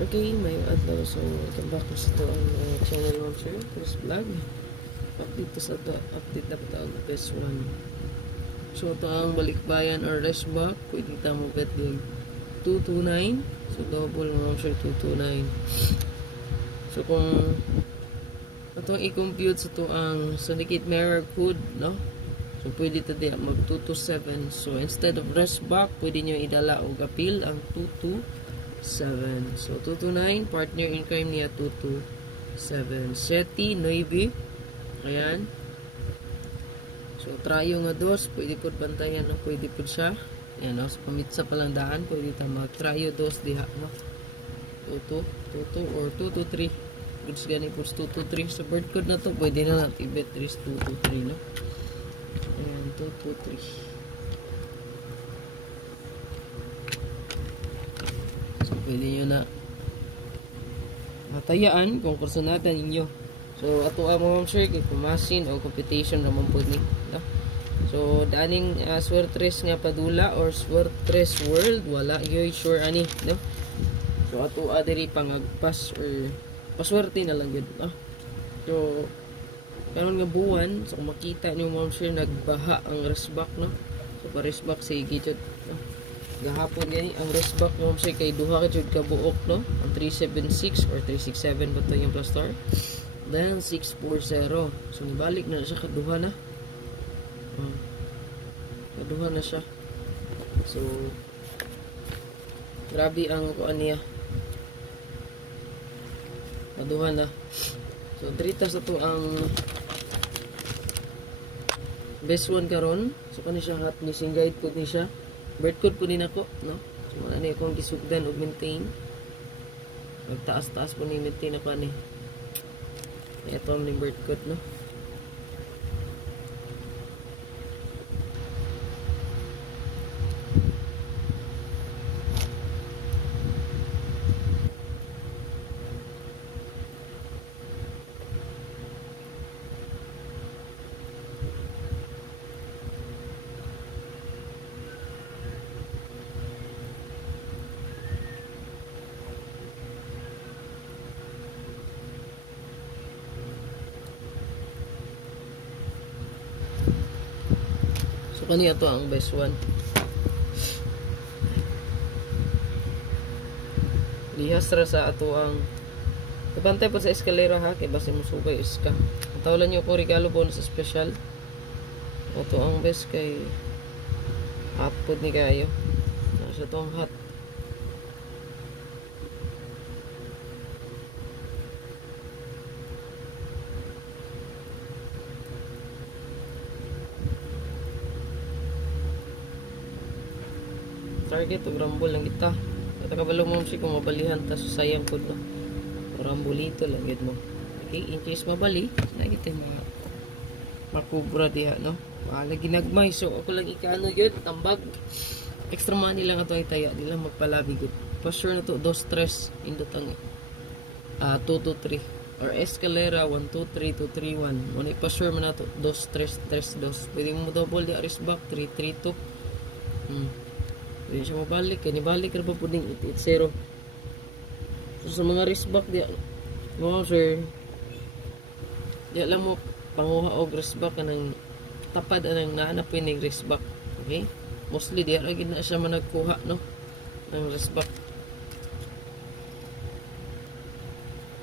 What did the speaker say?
Okay, may adlaw. So, welcome back sa ito ang channel mo, sir. First vlog. Update to sa ito. Update na ito ang best one. So, ito ang balikbayan or rest back. Pwede kita mo bet din 229. So, double mo, sir, 229. So, kung ito ang i-compute sa ito ang syndicate mirror code, no? So, pwede ito din mag 227. So, instead of rest back, pwede nyo idala o appeal ang 227. So, 229. Partner in crime niya, 227. Seti, 9. Ayan. So, trayo nga dos. Pwede po bantayan na pwede po siya. Ayan, no? So, pamitsa palang daan. Pwede ito mag-trayo dos diha, no? 2-2 or 2-2-3. Goods gani po 2-2-3. So, bird code na to. Pwede na natin bet 3-2-2-3, no? Ayan, 2-2-3. Pwede nyo na matayaan kung kurso natin inyo. So, ato ang mga sure kay kumasin o competition naman po ni. No? So, daning swertres nga padula or swertres world, wala yoy sure ani. No? So, ato adiri pangagpas or paswerte na lang yun. No? So, karon nga buwan, so kung makita nyo mga sure nagbaha ang resback. No? So, pa-resback sa igitod. No? Gahapon gani ang rest back mo siya kay duha ka jud ka buok, no? Ang 376 or 367 ba to yung plus star? Then 640. So nibalik na siya kaduha na. Kaduha na siya. So grabe ang kuan niya. Kaduha na. So drita sa to ang best one karon. So kani siya hot missing guide ko ni siya. Bird code po din ako, no? So, ano na akong gisugdan o maintain. Magtaas-taas po ni maintain ako, ano. Ito ang bird code, no? Kaniya to ang best one. Lihas ra sa ato ang kapantay po sa eskalera ha kay base mo sugay iska. Tawalan niyo ko regalo bonus special. Ato ang best kay hapod ni kayo. Nasa to ang hot. Target o rumble lang kita. At kabalo mo siya kung mabalihan ta so sayang po no. Rumbolito lang yun mo. Okay, in case mabali, lagi tayo makubra diha no. Wala ginagmay. So ako lang ikano yun, tambag. Extra money lang ato ay taya. Di lang magpalabi good. Pa sure na to, 2-3 indot ang 2-2-3. Or escalera 1-2-3-2-3-1. Muna ipa-sure mo na to 2-3-3-2. Pwede mo double di aris back 3-3-2. Pwede siya mabalik. Kaya nibalik na pa po din 8-0. So sa mga wristback di mga sir di alam mo panguha o wristback kanang tapad anang naanapin ng wristback. Okay? Mostly di lagi na siya managkuha no ng wristback.